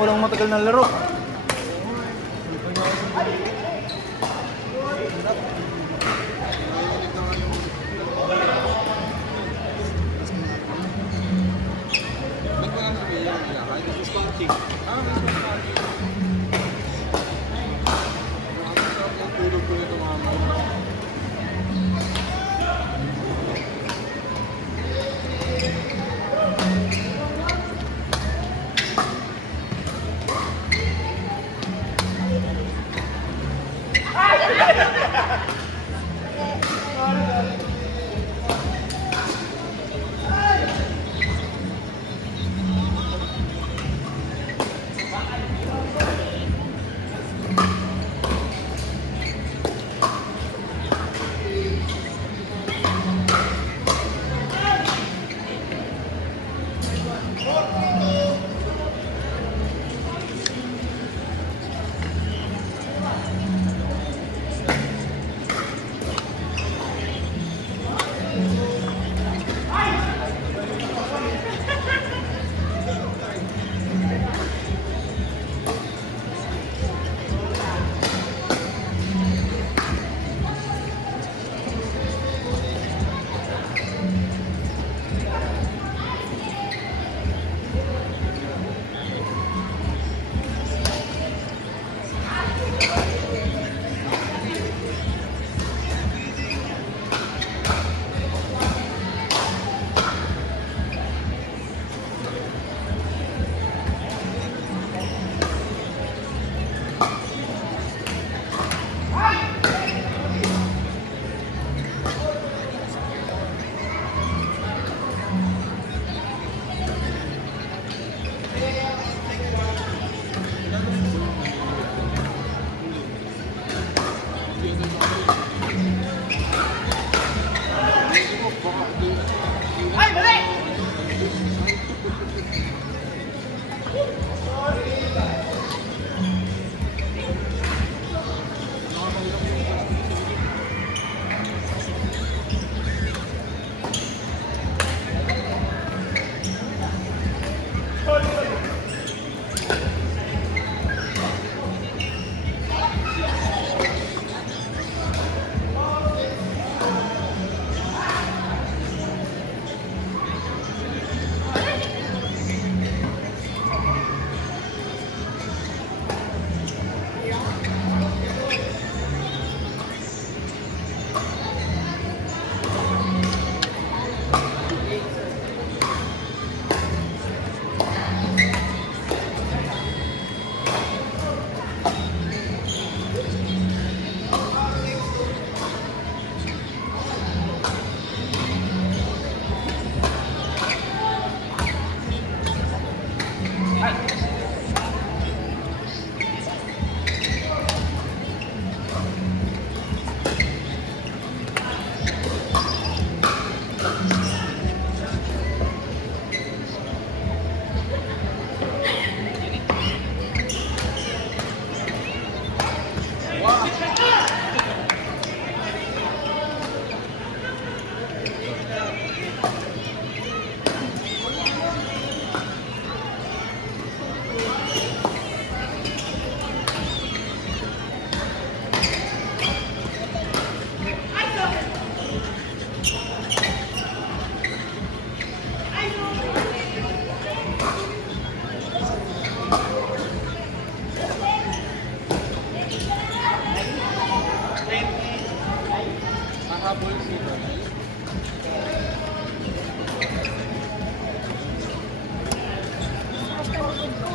walang matagal na laro.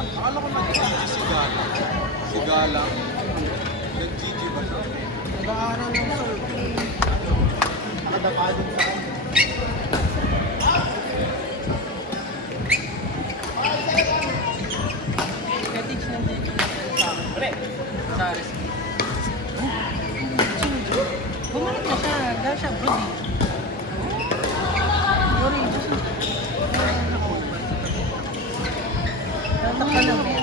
Akala ko nag-GG si Gala. Si Gala. Nag-GG ba siya? Nag-aaral lang sir. Nakadapa din sa kanya. Kateach lang din sa akin. Sa rescue. Bumalik na siya. Dahil siya abroad eh. Sorry, just tatak ka lang eh.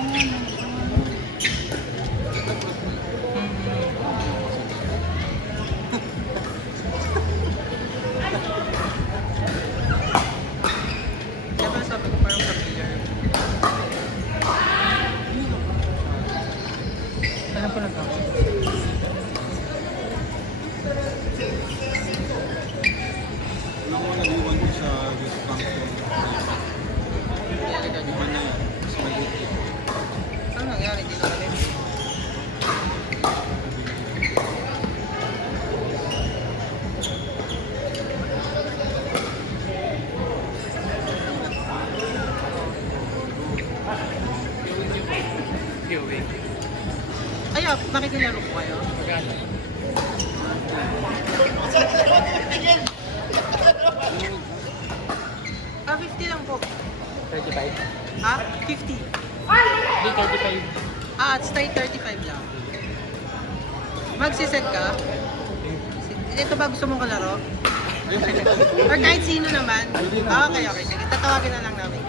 makikilaro po kayo? Magkano? Ah, 50 lang po. 35? Ha? 50. Hindi, 35. Ah, straight 35 lang. Magsiset ka? Ito ba gusto mong kalaro? Or kahit sino naman? Ah, okay, okay. Sige, tatawagin na lang namin.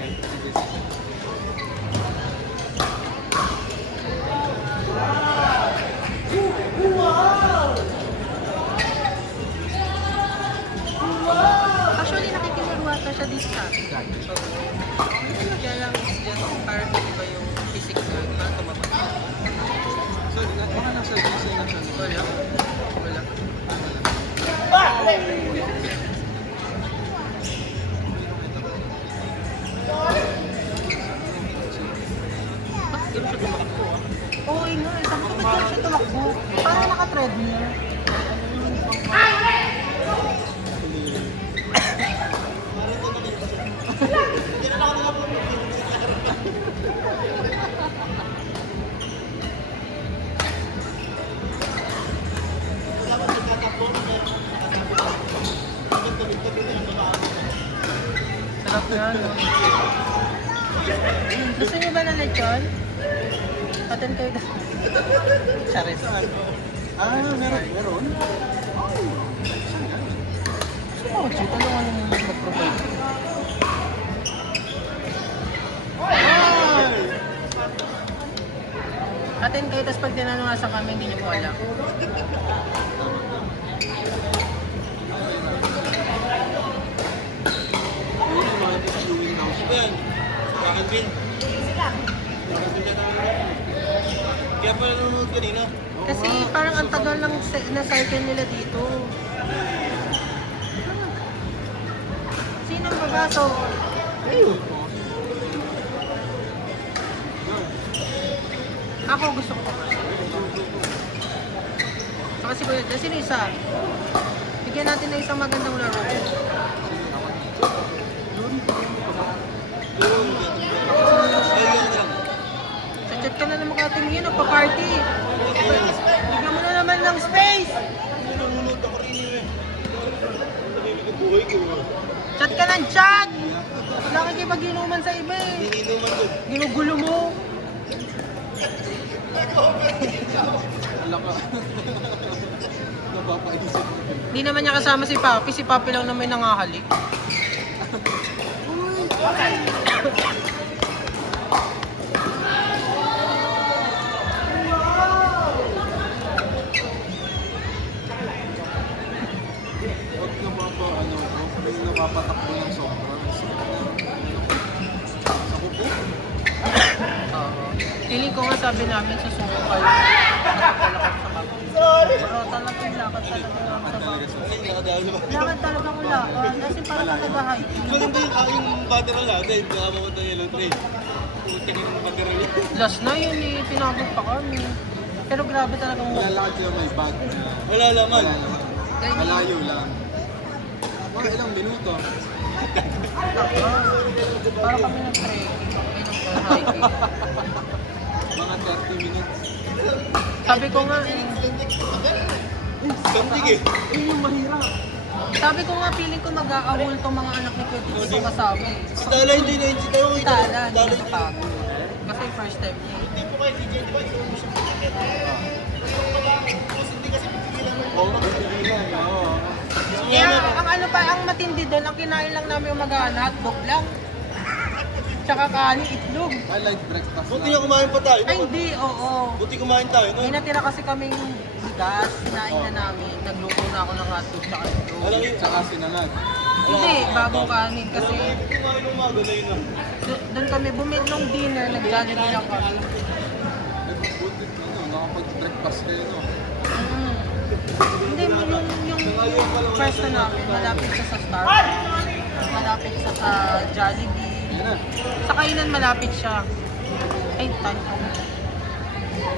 Actually, nakikilaro ata siya dito sa atin. Kaya lang, it's just parang iba yung physics na parang tumabag. So, baka nasa GC na siya. Wala. Wala. Bakit ganun siya tumakbo ah? Oo, nga. Sabi ko, ba't ganun siya tumakbo? Parang naka-treadmill. Sarap yan. No? Gusto niyo ba ng lechon? Atin kayo. Charis. Ah, meron? Gusto ko, Chito lang ano yung mag-provide. Atin kayo, tapos pag tinanong kami, hindi niyo po alam. Ayun yung mga viewing house. Bakit Bin? Kaya pala nanonood kanina. Kasi parang ang tagal lang na cycle nila dito. Sinong babaso? Ako gusto ko. Saka si Kuya, sino isa? Bigyan natin ng isang magandang laro. Sa chat ka na naman katingin, nagpa-party. Bigyan mo na naman ng space. Nanonood ako rin yun eh. Nabibig ang buhay ko. Chat ka ng chat. Wala ka kayo pag-inuman sa iba eh. Nininuman doon. Ginugulo mo. Wala ka. Napapaisip. Hindi naman niya kasama si Papi. Si Papi lang naman nangahalik. Huwag napapatakbo ng sobra. Sa kupo? Oo. Feeling ko nga sabi namin susuko kayo. Lakad sa Papi. Oo, talagang lakad talaga lang sa Papi. Ay, nakadaan naman. Lakad talaga ko lakad. Kasi parang talaga-hiking. Maganda yung battery natin. Nakamapunta yung yellow train. Puta ka ng battery niya. Last na yun eh. Pinagod pa kami. Pero grabe talagang Lalakad sila may bag. Wala laman. Wala naman. Malayo lang. Mga ilang minuto. parang kami nag-trekking. Hiking. Mga 30 minutes. Sabi ko nga eh. Something eh. Yun yung mahirap. Sabi ko nga, feeling ko mag-aawol tong mga anak ni Kuya dito sa kasama eh. Si Tala hindi na-insit ako. Tala, Tala hindi ko tago. Kasi first time niya eh. Hindi po kayo DJ, di ba? Isumo siya sa ticket. Hindi kasi pipigilan mo. Oo, pipigilan. Oo. Kaya ang ano pa, ang matindi doon, ang kinain lang namin yung mag-aana, hotdog lang. Tsaka kanin, itlog. I like breakfast Buti nga kumain pa tayo. Ay hindi, oo. Buti kumain tayo, no? May natira kasi kaming bigas, sinain na namin. Nagluto na ako ng hotdog tsaka itlog. Alam yun. Tsaka sinangag. Hindi, bagong kanin kasi Kumain ng umaga na yun ah. doon kami bumili ng dinner, nag-jollibee lang kami. Buti nakapag-breakfast kayo, no? Mm. Hindi, yung pwesto namin, malapit siya sa Starbucks. Malapit siya sa Jollibee. Yan na. Sa kainan malapit siya. Ay, time ko.